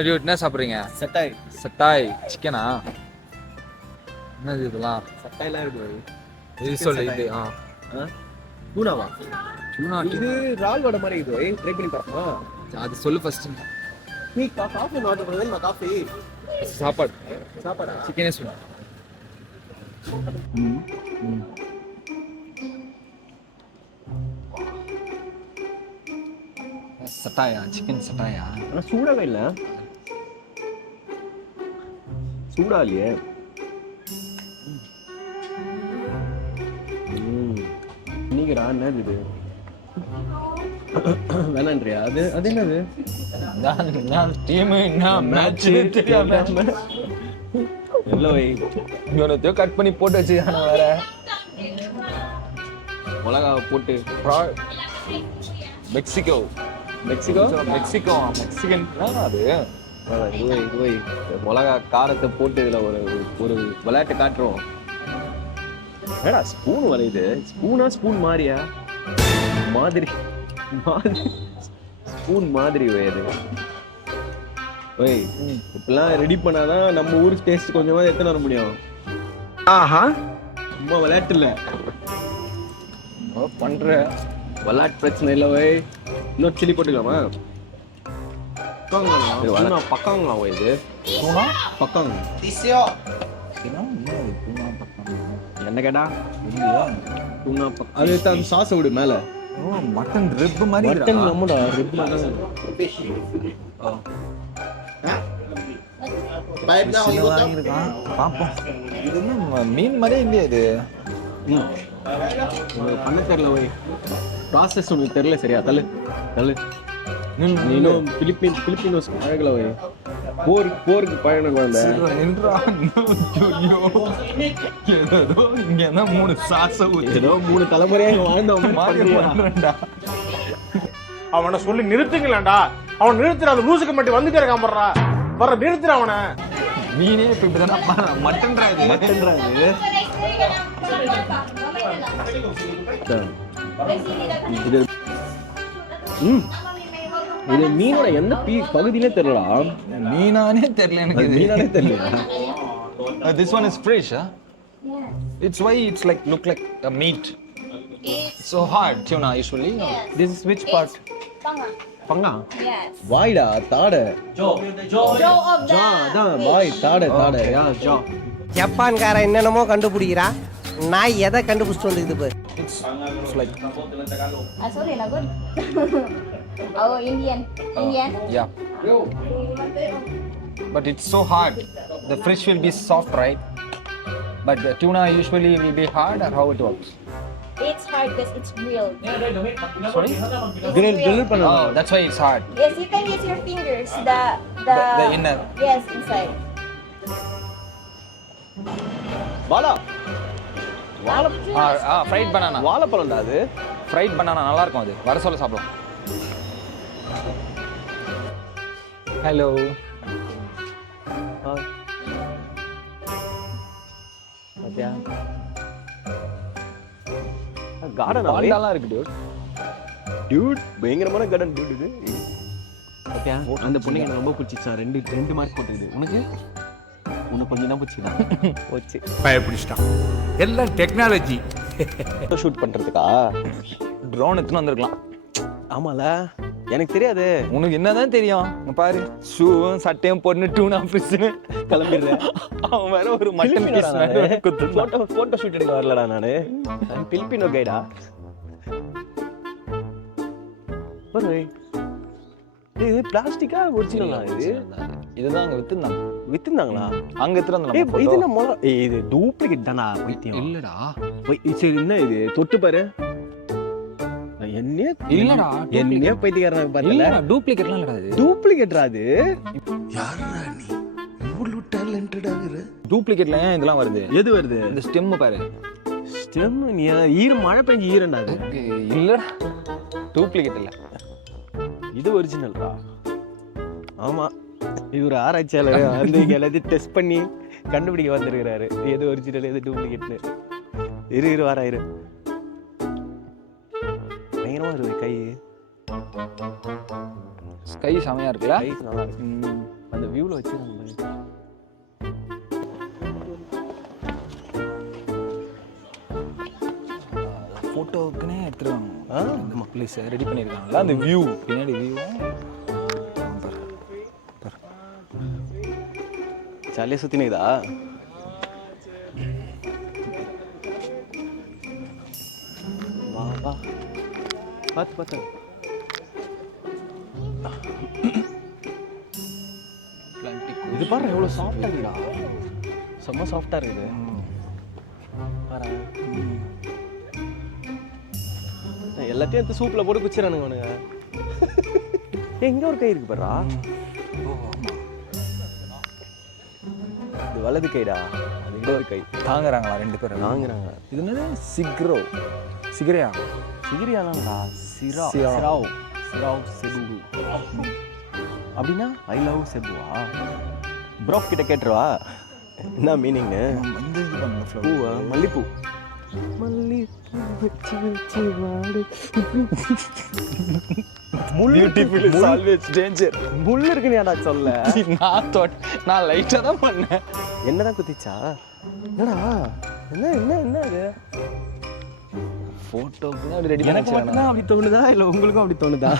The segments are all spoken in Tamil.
என்ன சாப்பிட்றீங்க? சட்டாய் சிக்கனா? என்னது இதெல்லாம்? சட்டாய்லாம் இருக்கு. இது சொல்லு இது. டூனாவா? டூனா இது ரால் வடை மாதிரி இது. ட்ரை பண்ணி பாப்பா. அது சொல்லு ஃபர்ஸ்ட். நீ காஃபி ஆர்டர் பண்ணது நான் காஃபி. சாப்பாடா? சிக்கனே சொல்லு. சட்டாயா? சிக்கன் சட்டாயா? ஆனா சூடாவே இல்ல. சூடா இல்லையே. நீங்கடா என்னது இது? வேணான்றியா? அது என்னது? நான் டீம் என்ன மேட்ச் தெரியாம எல்லோய் இவனத்தையோ கட் பண்ணி போட்டு வச்சுக்கான வேற. மிளகாவை போட்டு மெக்சிகன் அது. இதுவை மிளகா காரத்தை போட்டு இதுல ஒரு விளையாட்டு காட்டுறோம். ஏடா ஸ்பூன் வளையுது. ஸ்பூன் மாதிரியா? மாதிரி ஸ்பூன் மாதிரி அது. இப்பெல்லாம் ரெடி பண்ணாதான் நம்ம ஊர் டேஸ்ட் கொஞ்சமா எத்தனை வர முடியும். சும்மா விளையாட்டு இல்ல பண்ற விளையாட்டு பிரச்சனை இல்ல. இன்னும் சில்லி போட்டுக்கலாமா? பக்காங்களா இது? பக்காங்க என்ன கேட்டா? அது தான் சாஸ் விடு மேல. மட்டன் ரிப் மாதிரி. மட்டன் நம்மடா ரிப் மாதிரி. பாப்போம். இது என்ன மீன் மாதிரியே இல்லையா இது? பண்ண தெரியல. ப்ராசஸ் உனக்கு தெரியல. சரியா? தள்ளு நீனும் பிலிப்பினோஸ் அழகல. போருக்கு பயணம் குழந்தை. இங்க 3 சாச ஏதோ 3 தலைமுறையாக வாழ்ந்தவங்க. அவனை சொல்லி நிறுத்துங்களேன்டா. அவன் நிறுத்துற. அந்த லூசுக்கு மட்டும் வந்துட்டே இருக்கான். வர்ற நிறுத்துற அவனை. மீனே இப்ப இப்படிதான் மட்டன்றாது. இது மீனோட எந்த பகுதியிலே தெரியல. மீனானே தெரியல எனக்கு. மீனானே தெரியல. This one is fresh, huh? Yeah. It's why it's like look like a meat. It's so hard, tuna usually. Yes. This is which part? Banga? Yes. வாய்டா தாடை. Jaw of the. அதான் வாய் தாடை. யா ஜா. ஜப்பான்கார என்னென்னமோ கண்டுபிடிக்கிறா. நான் எதை கண்டுபிடிச்சிட்டு வந்துக்குது பாரு. It's like Sorry, lagun. Oh, Indian. yeah. But it's so hard. The fish will be soft, right? But the tuna usually will be hard, or how it works? It's hard because it's grilled. Sorry? Grill பண்ணா. Oh, that's why it's hard. Yes, you can use your fingers. The inner. Yes, inside. வாளா. Fried banana. வாழைப்பழம்டா அது. Fried banana நல்லா இருக்கும் அது. வர சொல்ல சாப்பிடலாம். Hello. பாத்தியா? கார்டன் பாண்டாலாம் இருக்கு டியூட். பயங்கரமான கார்டன் டியூட் இது. பாத்தியா? அந்த பொண்ணுக்கு எனக்கு ரொம்ப பிடிச்சிச்சா. ரெண்டு மார்க் போட்டுது. உனக்கு கொஞ்சம் தான் பிடிச்சிதான் போச்சு. பயப்பிடிச்சிட்டான். எல்லாம் டெக்னாலஜி. ஷூட் பண்றதுக்கா ட்ரோன் எடுத்துன்னு வந்திருக்கலாம். ஆமால, எனக்கு தெரியாது. உனக்கு என்னதான் தெரியும்? பாரு, ஷூவும் சட்டையும் போட்டு டூனா ஃபிஷ்னு கிளம்பிடுறேன். அவன் வேற ஒரு மட்டன் பீஸ் போட்டோ ஷூட் எடுக்க வரலடா நானு. பிலிப்பினோ கைடா. இது பிளாஸ்டிக்கா ஒரிஜினலா? இதுதான் அங்க வித்துந்தாங்களா? அங்க எடுத்துட்டு இது என்ன இது டூப்ளிகேட் தானா? பைத்தியம் இல்லடா. சரி, என்ன இது? தொட்டு பாரு. இல்லடா, என்னைய பைத்தியக்காரனாக பார்த்தல. டூப்ளிகேட்லாம் இல்லடா. இது டூப்ளிகேட்ரா. அது யாரா நீ? இவ்வளவு டேலண்டடா இரு. டூப்ளிகேட்ல ஏன் இதெல்லாம் வருது? எது வருது? இந்த ஸ்டெம் பாரு. ஸ்டெம் நீ ஈரம் மழை பெஞ்சு ஈரண்டா அது. இல்லடா, டூப்ளிகேட் இல்ல. இது ஒரிஜினல்ரா. ஆமா, இவர் ஆராய்ச்சியாளர் வந்து இங்க எல்லாத்தையும் டெஸ்ட் பண்ணி கண்டுபிடிக்க வந்திருக்கிறாரு. எது ஒரிஜினல் எது டூப்ளிகேட்னு. இரு வாராயிரு. பயங்கரமா இருக்கு கை. கை செமையா இருக்குல்ல? கை நல்லா இருக்கு. அந்த வியூவில் வச்சுருந்தாங்க. ஃபோட்டோவுக்குன்னே எடுத்துருவாங்க. ஆ ப்ளீஸ் ரெடி பண்ணியிருக்காங்களா அந்த வியூ, பின்னாடி வியூ ஜாலியாக சுற்றினுக்குதா? வா வா பார்த்து பார்த்து. இது பாரு எவ்வளோ சாஃப்டாக இருக்குடா, செம்ம சாஃப்டாக இருக்குது பாரு. எல்லாத்தையும் எடுத்து சூப்பில் போட்டு குச்சிடறானுங்க அவனுங்க. எங்கே ஒரு கை இருக்கு பாருடா, இது வலது கைடா, அது இன்னொரு கை. தாங்குறாங்களா 2 பேரும்? வாங்குறாங்க. இது என்னது? சிகரியா சிகிரியாலாம்டா, சிராவ் சிராவ். சிராவ் சிராவ் செபு. அப்படின்னா ஐ லவ் செபுவா? ப்ரோ கிட்ட கேட்டுருவா என்ன மீனிங்னு. வந்து இது பண்ணுங்க ஃப்ளோ. பூவா? மல்லிப்பூ. மல்லிப்பூ வச்சு வச்சு வாடு. Beautiful is always danger. முள் இருக்குன்னு சொல்ல. நான் லைட்டாக தான் பண்ணேன். என்னதான் குத்திச்சா? என்னடா என்ன என்ன என்ன அது? ஃபோட்டோக்கு தான் அப்படி ரெடி எனக்கு பண்ணி மட்டும்தான் அப்படி தோணுதா இல்லை உங்களுக்கும் அப்படி தோணுதா?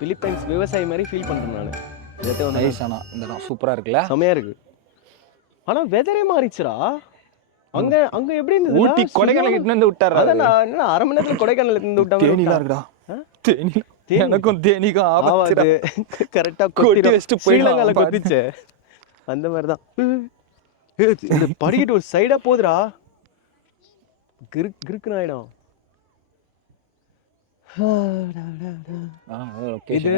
பிலிப்பைன்ஸ் விவசாயி மாதிரி ஃபீல் பண்ணுறேன் நான். நைஸ். ஆனால் இந்த இடம் சூப்பராக இருக்குல்ல? செமையா இருக்கு. ஆனா வெதரே மாறிச்சுடா. அங்க அங்க எப்படி இருந்தது? ஊட்டி கொடைக்கானல் கிட்ட இருந்து விட்டாரு. அதான் என்ன அரை மணி நேரத்துல கொடைக்கானல் இருந்து விட்டாங்க. தேனிலாம் இருக்குடா. தேனி எனக்கும் தேனிக்கும் ஆபத்து. கரெக்டா கொட்டி வச்சுட்டு ஸ்ரீலங்கால கொத்திச்சே அந்த மாதிரிதான். இந்த படிக்கிட்டு ஒரு சைடா போகுதுடா, கிறுக்குன்னு ஆயிடும். இது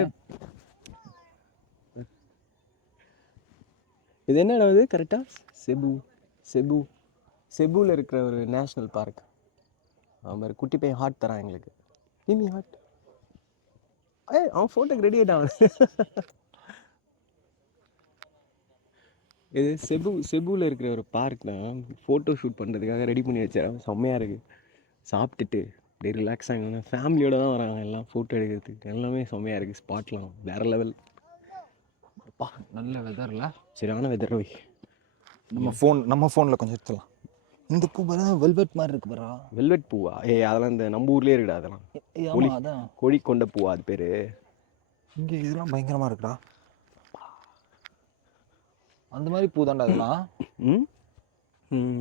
இது என்ன இடம்? இது கரெக்டா செபு செபு செபுல இருக்கிற ஒரு நேஷ்னல் பார்க். மாதிரி குட்டி பையன் ஹார்ட் தரான் எங்களுக்கு. கிமி ஹார்ட். அவன் ஃபோட்டோக்கு ரெடி ஆகிட்டான். இது செபுவில் இருக்கிற ஒரு பார்க் தான். ஃபோட்டோ ஷூட் பண்ணுறதுக்காக ரெடி பண்ணி வச்சேன். செம்மையாக இருக்குது. சாப்பிட்டுட்டு அப்படியே ரிலாக்ஸ் ஆகினா ஃபேமிலியோடு தான் வராங்க எல்லாம் ஃபோட்டோ எடுக்கிறதுக்கு. எல்லாமே செம்மையாக இருக்குது. ஸ்பாட்லாம் வேறு லெவல். அப்பா நல்ல வெதர்ல சரியான வெதர். வை நம்ம ஃபோனில் கொஞ்சம் எடுத்துலாம். இந்த பூ பாரு வெல்வெட் மாதிரி இருக்கு பாரா. வெல்வெட் பூவா? அதெல்லாம் இந்த நம்ம ஊர்லேயே இருக்குடா. அதெல்லாம் அதான் கோழி கொண்ட பூவா அது பேர். இங்கே இதெல்லாம் பயங்கரமாக இருக்குடா. அந்த மாதிரி பூ தாண்டா அதெல்லாம்.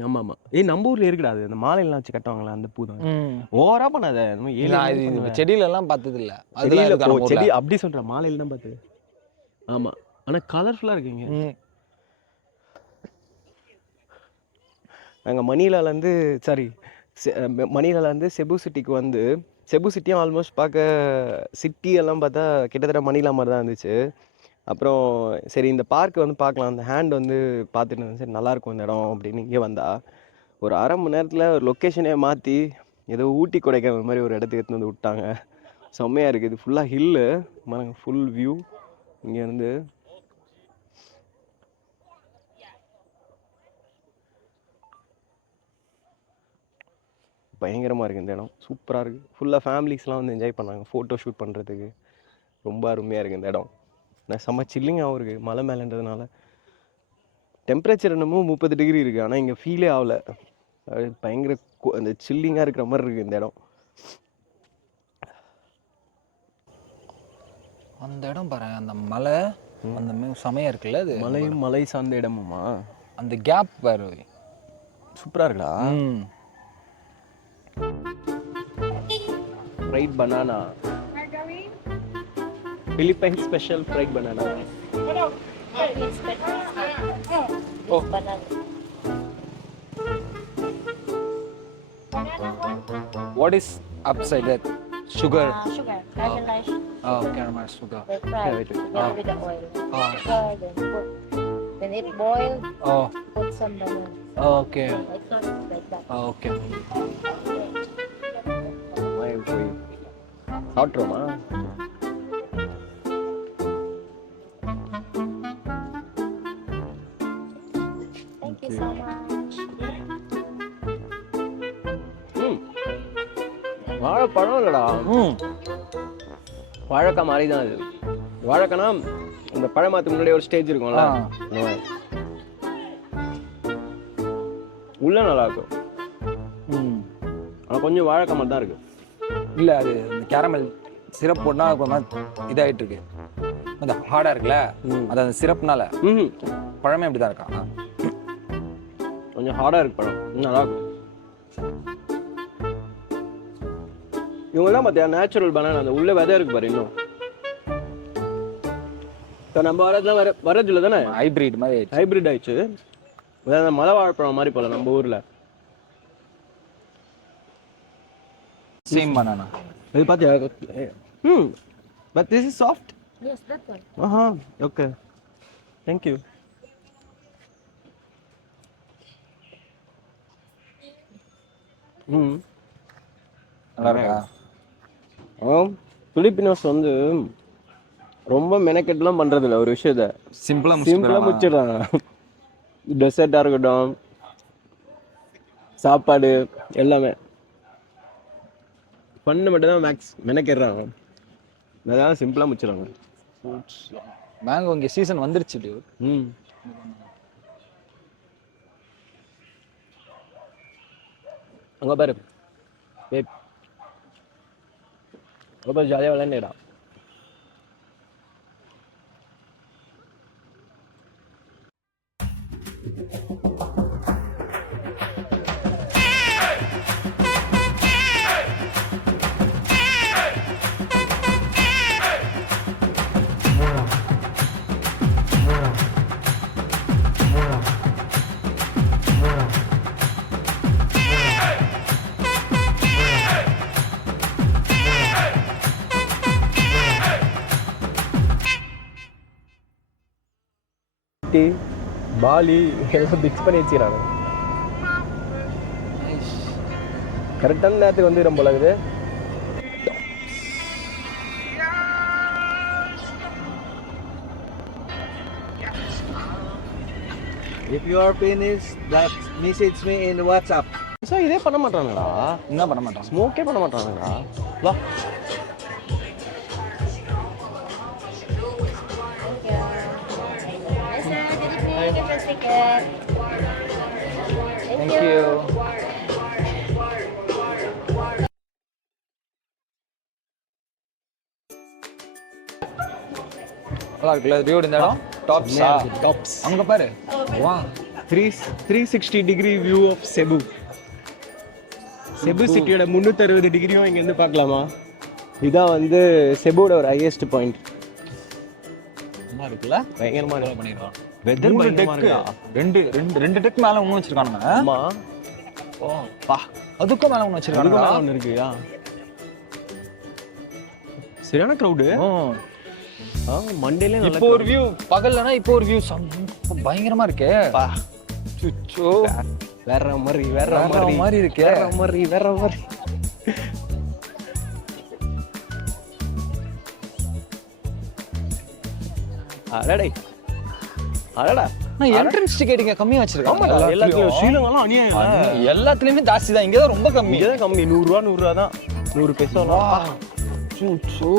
ஆமாம் ஆமாம். நம்ம ஊரில் இருக்குடா அது. அந்த மாலையெல்லாம் வச்சு கட்டுவாங்களா அந்த பூ தான். ஓவரா பண்ணாத. செடியிலெல்லாம் பார்த்தது இல்லை. செடி அப்படி சொல்கிற மாலையில் தான் பார்த்தது. ஆமாம். ஆனால் கலர்ஃபுல்லாக இருக்குங்க. நாங்கள் மணிலாலேருந்து மணிலாலேருந்து செபு சிட்டிக்கு வந்து, செபு சிட்டியும் ஆல்மோஸ்ட் பார்க்க சிட்டியெல்லாம் பார்த்தா கிட்டத்தட்ட மணிலா மாதிரி தான் இருந்துச்சு. அப்புறம் சரி இந்த பார்க் வந்து பார்க்கலாம், அந்த ஹேண்ட் வந்து பார்த்துட்டு இருந்தேன். சரி நல்லாயிருக்கும் இந்த இடம் அப்படின்னு இங்கே வந்தால் ஒரு அரை மணி நேரத்தில் ஒரு லொக்கேஷனே மாற்றி ஏதோ ஊட்டி கொடைக்கானல் மாதிரி ஒரு இடத்துக்கு எடுத்து வந்து விட்டாங்க. செம்மையாக இருக்குது. இது ஃபுல்லாக ஹில்லு, ஃபுல் வியூ இங்கேருந்து. பயங்கரமாக இருக்குது இந்த இடம். சூப்பராக இருக்குது. ஃபுல்லாக ஃபேமிலிஸ்லாம் வந்து என்ஜாய் பண்ணாங்க ஃபோட்டோ ஷூட் பண்ணுறதுக்கு. ரொம்ப அருமையாக இருக்குது இந்த இடம். நான் செம்ம சில்லிங்காகவும் இருக்குது. மலை மேலேன்றதுனால டெம்பரேச்சர் என்னமோ 30 டிகிரி இருக்குது. ஆனால் இங்கே ஃபீலே ஆகலை. அது பயங்கர அந்த சில்லிங்காக இருக்கிற மாதிரி இருக்குது இந்த இடம். அந்த இடம் பாரு, அந்த மலை அந்த செமையாக இருக்குல்ல அது. மலையும் மலை சார்ந்த இடமுமா? அந்த கேப் பாரு சூப்பராக இருக்குடா. Fried banana, Philippine special fried banana. Oh. What is upside that? Sugar. Sugar, caramelized. Oh, caramelized sugar. They fry together with the oil. Sugar, then put. When it boils, Oh, put some banana. okay. Like that, like that. Oh, okay. போய் சாப்பிட்றோமா? Thank you so much. வாழைப்பழம் இல்லைடா, வாழைக்காய் மாதிரி தான் அது. வாழைக்காய்னா இந்த பழமாத்துக்கு முன்னாடி ஒரு ஸ்டேஜ் இருக்கும்ல, அந்த மாதிரி. உள்ள நல்லா இருக்கும். ஆனால் கொஞ்சம் வாழைக்காய் மாதிரி தான் இருக்கு. இல்லை அது இந்த கேரமல் சிரப் போட்டால் கொஞ்சம் இதாகிட்டு இருக்கு. அந்த ஹார்டாக இருக்குல்ல, அது அந்த சிரப்னால பழமே இப்படி தான் இருக்கா. கொஞ்சம் ஹார்டாக இருக்கு பழம், நல்லா இருக்கும். இவங்கெல்லாம் பார்த்தியா நேச்சுரல் பனானா, அந்த உள்ள விதை இருக்கு பாரு இன்னும். இப்போ நம்ம வரதுலாம் வரதில்லை தானே, ஹைப்ரிட் மாதிரி ஹைப்ரிட் ஆயிடுச்சு. அந்த மலை வாழைப்பழம் மாதிரி போல நம்ம ஊரில். Same banana. இது பார்த்தியா? But this is soft. Yes, that one. Okay, thank you. நல்லா இருக்கா? பிலிப்பினோஸ் வந்து ரொம்ப மெனக்கெட்டுலாம் பண்றதில்ல ஒரு விஷயத்த, சிம்பிளா முடிச்சிடுறாங்க. டெசர்ட்டாக இருக்கட்டும், சாப்பாடு எல்லாமே பண்ண மட்டும் தான் மேக்ஸ் மெனக்கெடுறாங்க. அதான் சிம்பிளாக முடிச்சிடுறாங்க. மேங்கோ இங்கே சீசன் வந்துருச்சு. அங்கே பாரு ரொம்ப ஜாலியாக விளையாண்டுடா. பாலி எல்லாம் மிக்ஸ் பண்ணி வச்சுக்கிறாங்க. கரெக்டான நேரத்துக்கு வந்து ரொம்ப இருக்குது. If you are finished, that message me in WhatsApp. Sir இதே பண்ண மாட்டானுங்களா? என்ன பண்ண மாட்டான்? ஸ்மோக்கே பண்ண மாட்டானுங்களா? வா Thank you. நல்லா இருக்குல்ல வியூ இந்த இடம்? டாப்ஸ். அங்க பாரு. வா 360 degree view of Cebu. Cebu சிட்டியோட 360 டிகிரியும் இங்க இருந்து பார்க்கலாமா? இதான் வந்து செபுவோட ஒரு ஹையஸ்ட் பாயிண்ட். நல்லா இருக்குல்ல? பயங்கரமா பண்ணிடுவான். வெதர் பயங்கரமா இருக்கா? ரெண்டு டெக் மேல ஒண்ணு வச்சிருக்கானுங்க. ஆமா. ஓ பா, அதுக்கும் மேல ஒண்ணு வச்சிருக்கானுங்க. ஒண்ணு இருக்குயா? சரியான கிரவுட். மண்டேல இப்போ ஒரு வியூ பகல்லனா இப்போ ஒரு வியூ பயங்கரமா இருக்கே. பா சுச்சோ வேற மாதிரி இருக்கே. வேற மாதிரி. அடடா நான் என்ட்ரன்ஸ் டிக்கெட் இங்க கம்மியா வச்சிருக்காங்க. எல்லாத்துலயும் ஸ்ரீலங்காலாம் அநியாயம். எல்லாத்துலயுமே ஜாஸ்தி தான். இங்க தான் ரொம்ப கம்மி. இங்க தான் கம்மி. 100 ரூபா தான். 100 பெசோ. சுச்சோ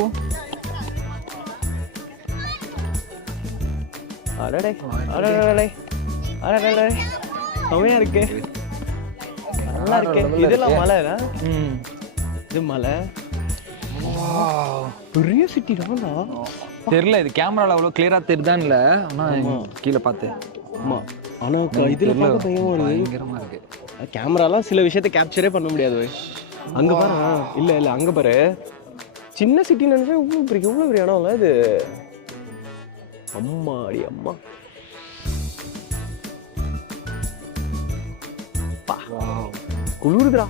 அடடே செமையா இருக்கு. நல்லா இருக்கு. இதெல்லாம் மலை. இது மலை. பெரிய சிட்டி தான். தெரியல, இது கேமரால அவ்வளவு கிளியரா தெரியுதான்னு இல்ல, ஆனா கீழே பார்த்தேன். ஆமா, ஆனா இதுல பார்க்க பயங்கரமா இருக்கு. கேமராலாம் சில விஷயத்தை கேப்சரே பண்ண முடியாது. அங்க பாரு. இல்ல அங்க பாரு. சின்ன சிட்டி நினைச்சா இவ்வளவு பெரிய இடம் இல்ல இது. அம்மாடி அம்மா. குளிருதுடா.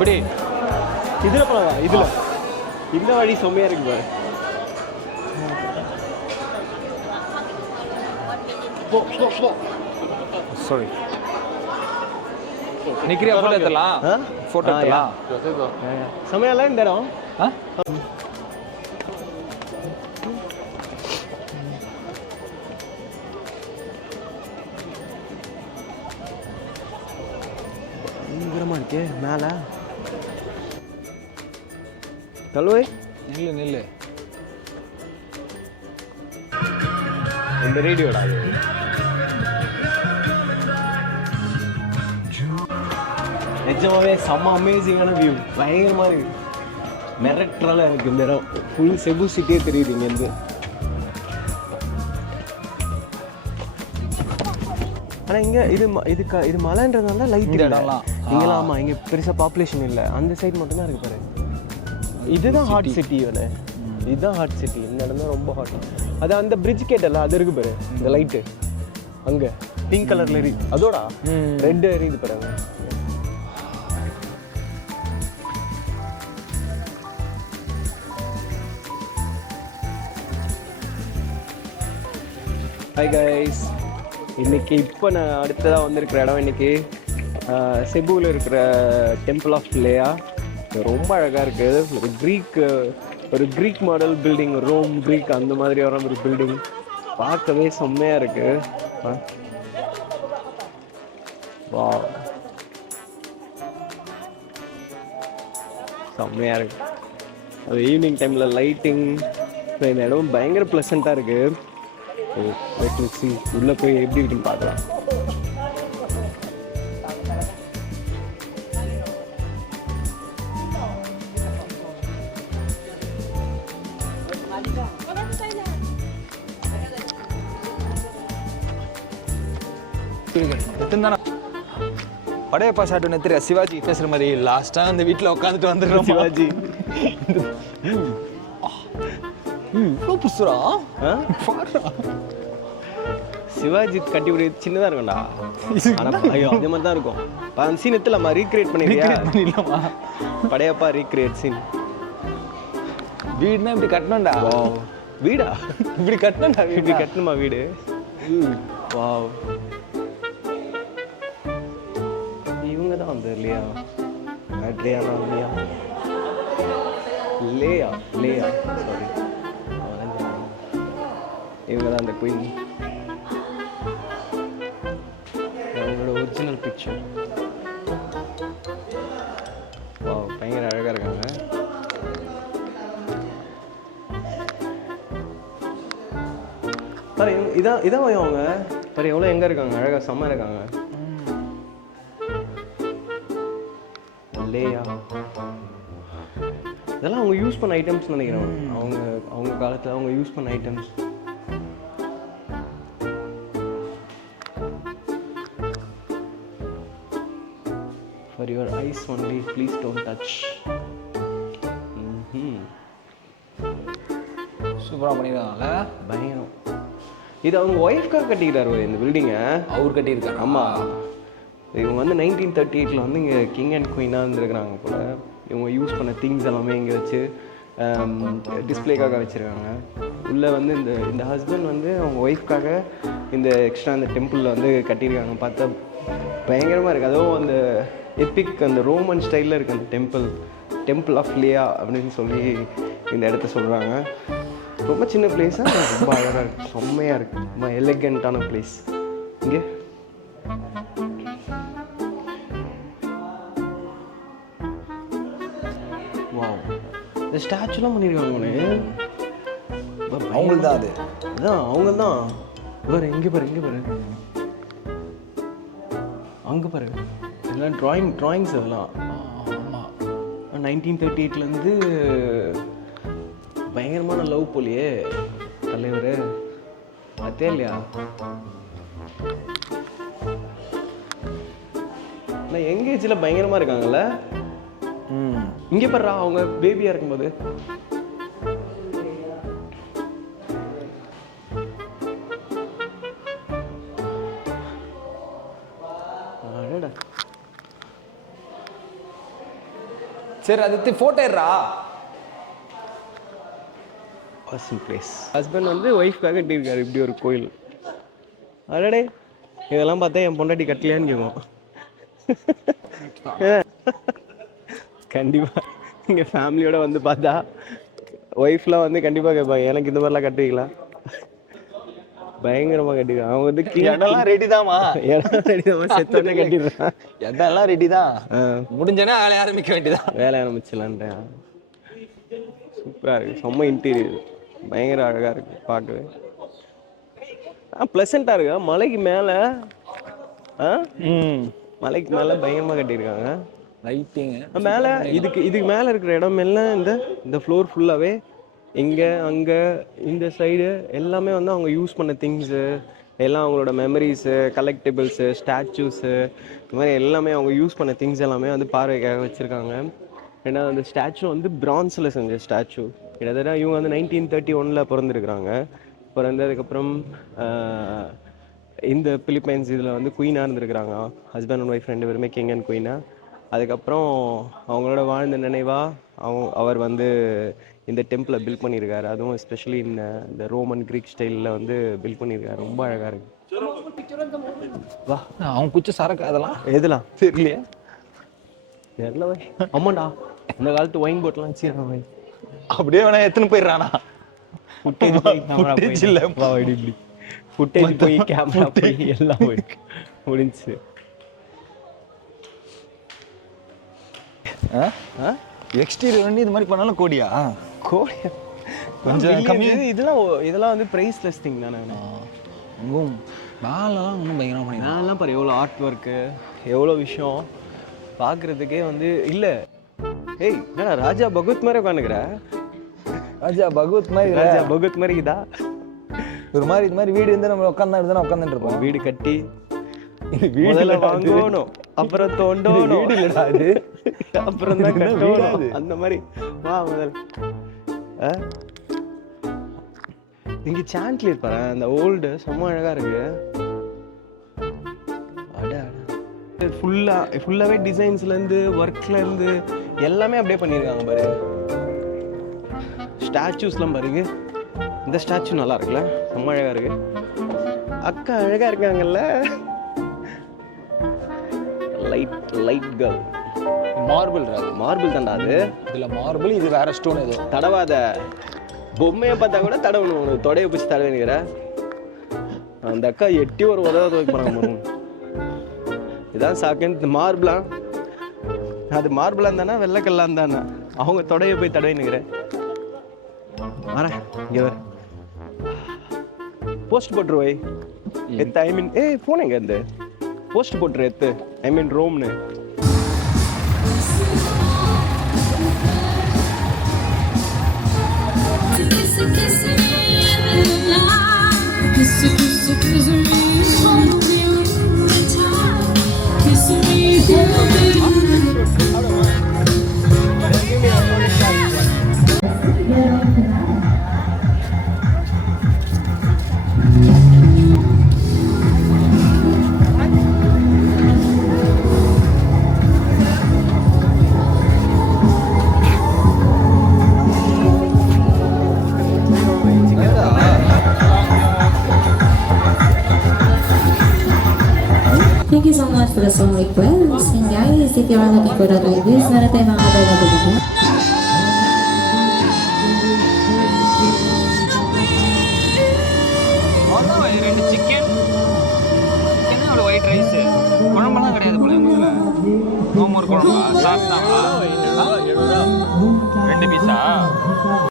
இப்படி இதுல போலாம், இதுல இந்த வழி செம்மையா இருக்கு பாரு. சாரி. நிக்கிறியா? போட்டோ எடுத்துலாம். போட்டோ எடுத்துலாம். செம்மையா இல்ல இந்த இடம்? பயங்கரமா இருக்கே மேல. கல்வை நில்லு. இந்த ரேடியோடா அது. நிஜமாவே செம்ம அமேசிங்கான வியூ, பயங்கரமா இருக்கு. மிரட்டலா இருக்கு இந்த இடம். ஃபுல் செபு சிட்டியே தெரியுது இங்கேருந்து. ஆனால் இங்கே இது மலைன்றதுனால லைட் இந்த இடம்லாம் இங்கெல்லாம். ஆமாம், இங்கே பெருசாக பாப்புலேஷன் இல்லை. அந்த சைடு மட்டும்தான் இருக்கு பாரு. இதுதான் ஹாட் சிட்டி இவனே. இதுதான் ஹாட் சிட்டி. இந்த இடம் தான் ரொம்ப ஹாட். அது அந்த பிரிட்ஜ் கேட்டல அது இருக்கு பாரு, இந்த லைட்டு அங்கே பிங்க் கலர்ல எரியுது. அதோட ரெட் எரியுது பாரு அங்கே. ஹாய் கைஸ், இன்னைக்கு இப்போ நான் அடுத்ததாக வந்திருக்கிற இடம் இன்னைக்கு செபுவில் இருக்கிற டெம்பிள் ஆஃப் லேயா. ரொம்ப அழகாக இருக்குது. ஒரு Greek model building, Rome Greek அந்த மாதிரி வர ஒரு பில்டிங். பார்க்கவே செம்மையாக இருக்குது. வாவ், செம்மையாக இருக்குது. அது ஈவினிங் டைமில் லைட்டிங். இந்த இடம் பயங்கர ப்ளசண்ட்டாக இருக்குது. உள்ள போய் எப்படி இருக்குன்னு பார்க்கலாம். படையப்பா ஷாட் ஒன்று தெரியா? சிவாஜி பேசுற மாதிரி லாஸ்டா அந்த வீட்டில் உட்காந்துட்டு வந்துடுறோம். சிவாஜி புசுரா சிவாஜி கட்டி விட சின்னதாக இருக்கும்டா. ஐயோ அதே மாதிரி தான் இருக்கும். அந்த சீன் எடுத்துலாமா? ரீக்ரியேட் பண்ணிடலாமா? Padayappa recreate scene. வீடுனா இப்படி கட்டணும்டா. வீடா இப்படி கட்டணும்டா. இப்படி கட்டணுமா வீடு? வாவ், இவங்க தான் வந்து இல்லையா? லேயா சாரி, இவங்க தான் அந்த குயின். அவங்களோட ஒரிஜினல் பிக்சர். வாவ், பயங்கர அழகாக இருக்காங்க. பாரு, இதான் அவங்க பாரு எவ்வளோ எங்கே இருக்காங்க, அழகாக செம்ம இருக்காங்க. லேயா, இதெல்லாம் அவங்க யூஸ் பண்ண ஐட்டம்ஸ் நினைக்கிறேன். அவங்க காலத்தில் அவங்க யூஸ் பண்ண items. For your eyes only, please don't touch. சூப்பராக பண்ணிடுவாங்கல்ல, பயங்கரம். இது அவங்க ஒய்ஃப்காக கட்டிக்கிட்டாரு இந்த பில்டிங்கை. அவர் கட்டியிருக்காரு. ஆமாம், இவங்க வந்து 1938 வந்து இங்கே கிங் அண்ட் குயினாக இருந்துருக்குறாங்க போல். இவங்க யூஸ் பண்ண திங்ஸ் எல்லாமே இங்கே வச்சு டிஸ்பிளேக்காக வச்சுருக்காங்க. உள்ளே வந்து இந்த ஹஸ்பண்ட் வந்து அவங்க ஒய்ஃப்காக இந்த எக்ஸ்ட்ரா அந்த டெம்பிளில் வந்து கட்டியிருக்காங்க. பார்த்தா பயங்கரமாக இருக்குது. அதுவும் அந்த எப்பிக் அந்த ரோமன் ஸ்டைலில் இருக்குது அந்த டெம்பிள் ஆஃப் லேயா அப்படின்னு சொல்லி இந்த இடத்த சொல்கிறாங்க. ரொம்ப சின்ன பிளேஸாக ரொம்ப அழகாக இருக்குது, செம்மையாக இருக்குது, ரொம்ப எலிகண்ட்டான பிளேஸ். இங்கே வாவ், இந்த ஸ்டாச்சுலாம் பண்ணியிருக்காங்க. அவங்களுக்கு தான் அது. அதான் அவங்க தான். பாரு இங்கே பாரு, இங்கே பாரு, அங்கே பாரு, இதெல்லாம் ட்ராயிங்ஸ் அதெல்லாம். ஆமாம், 1938 பயங்கரமான லவ் போலியே தலைவர். பார்த்தே இல்லையா? நான் எங்கேஜில் பயங்கரமாக இருக்காங்கல்ல. இங்கே பாடுறா அவங்க பேபியாக இருக்கும்போது. சரி அது ஃபோட்டோ எடுறா. Awesome place. ஹஸ்பண்ட் வந்து ஒய்ஃப்காக கட்டியிருக்காரு இப்படி ஒரு கோயில். அடடே இதெல்லாம் பார்த்தா என் பொண்டாட்டி கட்டலையான்னு கேட்கும். கண்டிப்பாக இங்கே ஃபேமிலியோட வந்து பார்த்தா ஒய்ஃப்லாம் வந்து கண்டிப்பாக கேட்பாங்க, எனக்கு இந்த மாதிரிலாம் கட்டுவீங்களா? பயங்கரமாக கட்டிடுவாங்க. அவங்க வந்து இடம்லாம் ரெடி தான்மா. இடம் ரெடி தான், செத்தோடனே கட்டிடுறான். இடம்லாம் ரெடி தான், முடிஞ்சனே வேலை ஆரம்பிக்க வேண்டியதான். வேலை ஆரம்பிச்சிடலான்றேன். சூப்பராக இருக்குது, செம்ம இன்டீரியர், பயங்கர அழகாக இருக்குது பார்க்கவே. ப்ளசண்ட்டாக இருக்கா. மலைக்கு மேலே மலைக்கு மேலே பயங்கரமாக கட்டியிருக்காங்க. லைட்டிங் மேலே இதுக்கு மேலே இருக்கிற இடம் எல்லாம் இந்த ஃப்ளோர் ஃபுல்லாகவே இங்கே அங்கே இந்த சைடு எல்லாமே வந்து அவங்க யூஸ் பண்ண திங்ஸு எல்லாம், அவங்களோட மெமரிஸு, கலெக்டிபிள்ஸு, ஸ்டாச்சூஸு, இந்த மாதிரி எல்லாமே அவங்க யூஸ் பண்ண திங்ஸ் எல்லாமே வந்து பார்வைக்காக வச்சுருக்காங்க. ஏன்னா அந்த ஸ்டாச்சு வந்து பிரான்ஸில் செஞ்ச ஸ்டாச்சு. கிட்டத்தட்ட இவங்க வந்து 1931 பிறந்திருக்கிறாங்க. பிறந்ததுக்கப்புறம் இந்த பிலிப்பைன்ஸ் இதில் வந்து குயினாக இருந்திருக்கிறாங்க. ஹஸ்பண்ட் அண்ட் ஒய்ஃப் 2 பேருமே கிங் அண்ட் குயினாக. அதுக்கப்புறம் அவங்களோட வாழ்ந்த நினைவாக அவர் வந்து இந்த டெம்பிளை பில்ட் பண்ணியிருக்காரு. அதுவும் எஸ்பெஷலி இந்த ரோமன் க்ரீக் ஸ்டைலில் வந்து பில்ட் பண்ணியிருக்காரு. ரொம்ப அழகாக இருக்கு. வா, அவங்க குச்சி சரக்கு அதெல்லாம் எதுலாம் தெரியலையா? தெரியல வை. ஆமாண்டா, இந்த காலத்து ஒயின் போட்லாம் வச்சுருக்காங்க வை. அப்படியே வேணா எத்தனை போயிடுறானா? ஃபுட்டேஜ் இல்லை, இப்படி ஃபுட்டேஜ் போய் கேமரா போய் எல்லாம் போயிருக்கு, முடிஞ்சு. எக்ஸ்டீரியர் வந்து இது மாதிரி பண்ணாலும் கோடியா? கோடியா கொஞ்சம் கம்மி. இதெல்லாம் வந்து ப்ரைஸ்லெஸ் திங் தானே. உங்கும் வேலைலாம் ஒன்றும் பயங்கரமாக பண்ணி நான்லாம் பாரு எவ்வளோ ஆர்ட் ஒர்க்கு, எவ்வளோ விஷயம் பார்க்குறதுக்கே வந்து இல்லை. ஏய் என்னடா ராஜா பகவத் மாதிரி உட்காந்துக்கிற? ராஜா பகவத் மாதிரி, ராஜா பகவத் மாதிரி இதா ஒரு மாதிரி இது மாதிரி வீடு இருந்தால் நம்ம உட்காந்துட்டு இருப்போம். வீடு கட்டி வீடுல வாங்கணும், அப்புறம் தோண்டணும். வீடு இல்லடா அது, அப்புறம் தான் கட்டணும். அந்த மாதிரி வா முதல்ல. இங்க சாண்ட்லியர் பாரு, அந்த ஓல்டு செம்ம அழகா இருக்கு. ஃபுல்லாவே டிசைன்ஸ்ல இருந்து ஒர்க்ல இருந்து எல்லாமே அப்படியே பண்ணியிருக்காங்க பாரு. ஸ்டாச்சூஸ்லாம் பாருங்க. இந்த ஸ்டாச்சு நல்லா இருக்குல்ல, செம்ம அழகா இருக்கு. அக்கா அழகா இருக்காங்கல்ல. Light girl. மார்பிள் தான்டா அது. இதுல மார்பிள், இது வேற ஸ்டோன். ஏதோ தடவாத. பொம்மையை பார்த்தா கூட தடவணும். உனக்கு தொடைய பிடிச்சி தடவைங்கிற அந்த அக்கா எட்டி ஒரு உதவ போறாங்க. இதான் சாக்கு. மார்பிளா அது மார்பிளா இருந்தானா வெள்ளைக்கல்லா இருந்தானா? அவங்க தொடைய போய் தடவைனுங்கிற. வரேன் இங்க வர. போஸ்ட் போட்டுருவை எத்து. ஐ மீன் போன் எங்க இருந்து போஸ்ட் போட்டுரு எத்து. ஐ மீன் ரோம்னு. Thank you so much for the song request. And guys, if you are looking for that like this, meron tayong mga available dito. ரெண்டு சிக்கன், ஒரு ஒயிட் ரைஸ், குழம்பெல்லாம் கிடையாது போல. ஒரு குழம்பா, சாப்பிட்டா 2 பீஸா?